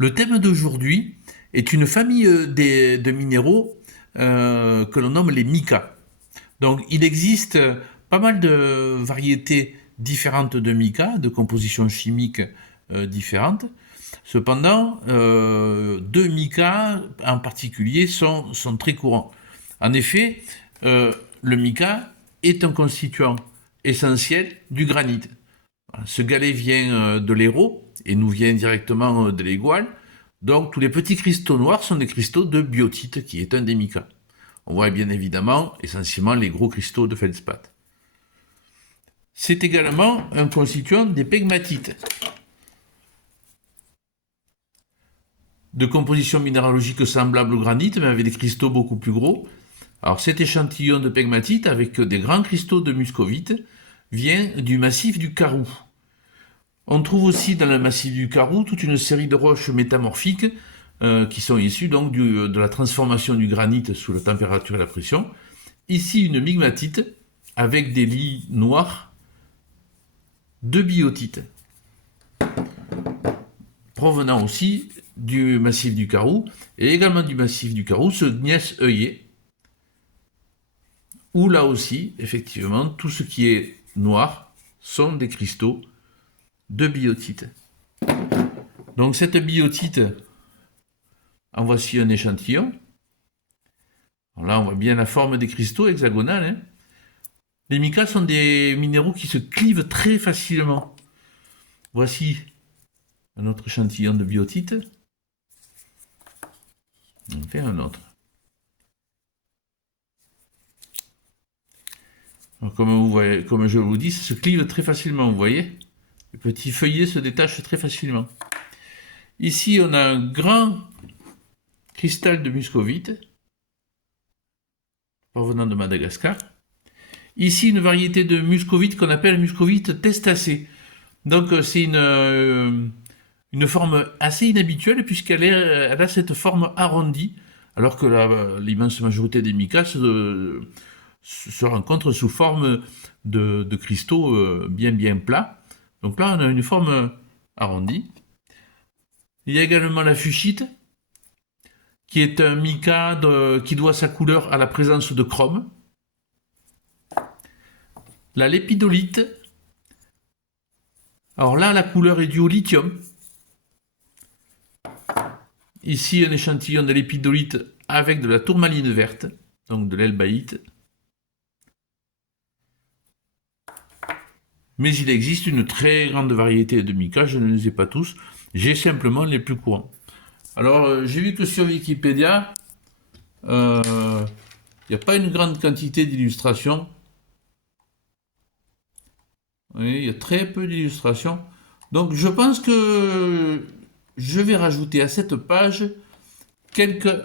Le thème d'aujourd'hui est une famille de minéraux que l'on nomme les micas. Donc il existe pas mal de variétés différentes de mica, de compositions chimiques différentes. Cependant, deux micas en particulier sont très courants. En effet, le mica est un constituant essentiel du granit. Ce galet vient de l'Hérault et nous vient directement de l'Égoile. Donc tous les petits cristaux noirs sont des cristaux de biotite, qui est un des micas. On voit bien évidemment essentiellement les gros cristaux de feldspath. C'est également un constituant des pegmatites, de composition minéralogique semblable au granit, mais avec des cristaux beaucoup plus gros. Alors cet échantillon de pegmatite, avec des grands cristaux de muscovite, vient du massif du Karoo. On trouve aussi dans le massif du Karoo toute une série de roches métamorphiques qui sont issues donc de la transformation du granit sous la température et la pression. Ici une migmatite avec des lits noirs de biotite, provenant aussi du massif du Karoo, et également du massif du Karoo, ce gneiss œillet, où là aussi, effectivement, tout ce qui est noir sont des cristaux de biotite. Donc cette biotite, en voici un échantillon. Alors là, on voit bien la forme des cristaux hexagonales. Hein. Les micas sont des minéraux qui se clivent très facilement. Voici un autre échantillon de biotite. On fait un autre. Alors, comme je vous dis, ça se clive très facilement, vous voyez. Les petits feuillets se détachent très facilement. Ici, on a un grand cristal de muscovite, provenant de Madagascar. Ici, une variété de muscovite qu'on appelle muscovite testacée. Donc, c'est une forme assez inhabituelle puisqu'elle a cette forme arrondie, alors que l'immense majorité des micas se rencontrent sous forme de cristaux bien plats. Donc là, on a une forme arrondie. Il y a également la fuchsite, qui est un mica qui doit sa couleur à la présence de chrome. La lépidolite, alors là, la couleur est due au lithium. Ici, un échantillon de lépidolite avec de la tourmaline verte, donc de l'elbaïte. Mais il existe une très grande variété de micas, je ne les ai pas tous, j'ai simplement les plus courants. Alors, j'ai vu que sur Wikipédia, il n'y a pas une grande quantité d'illustrations. Oui, il y a très peu d'illustrations. Donc, je pense que je vais rajouter à cette page quelques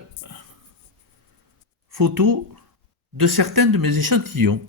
photos de certains de mes échantillons.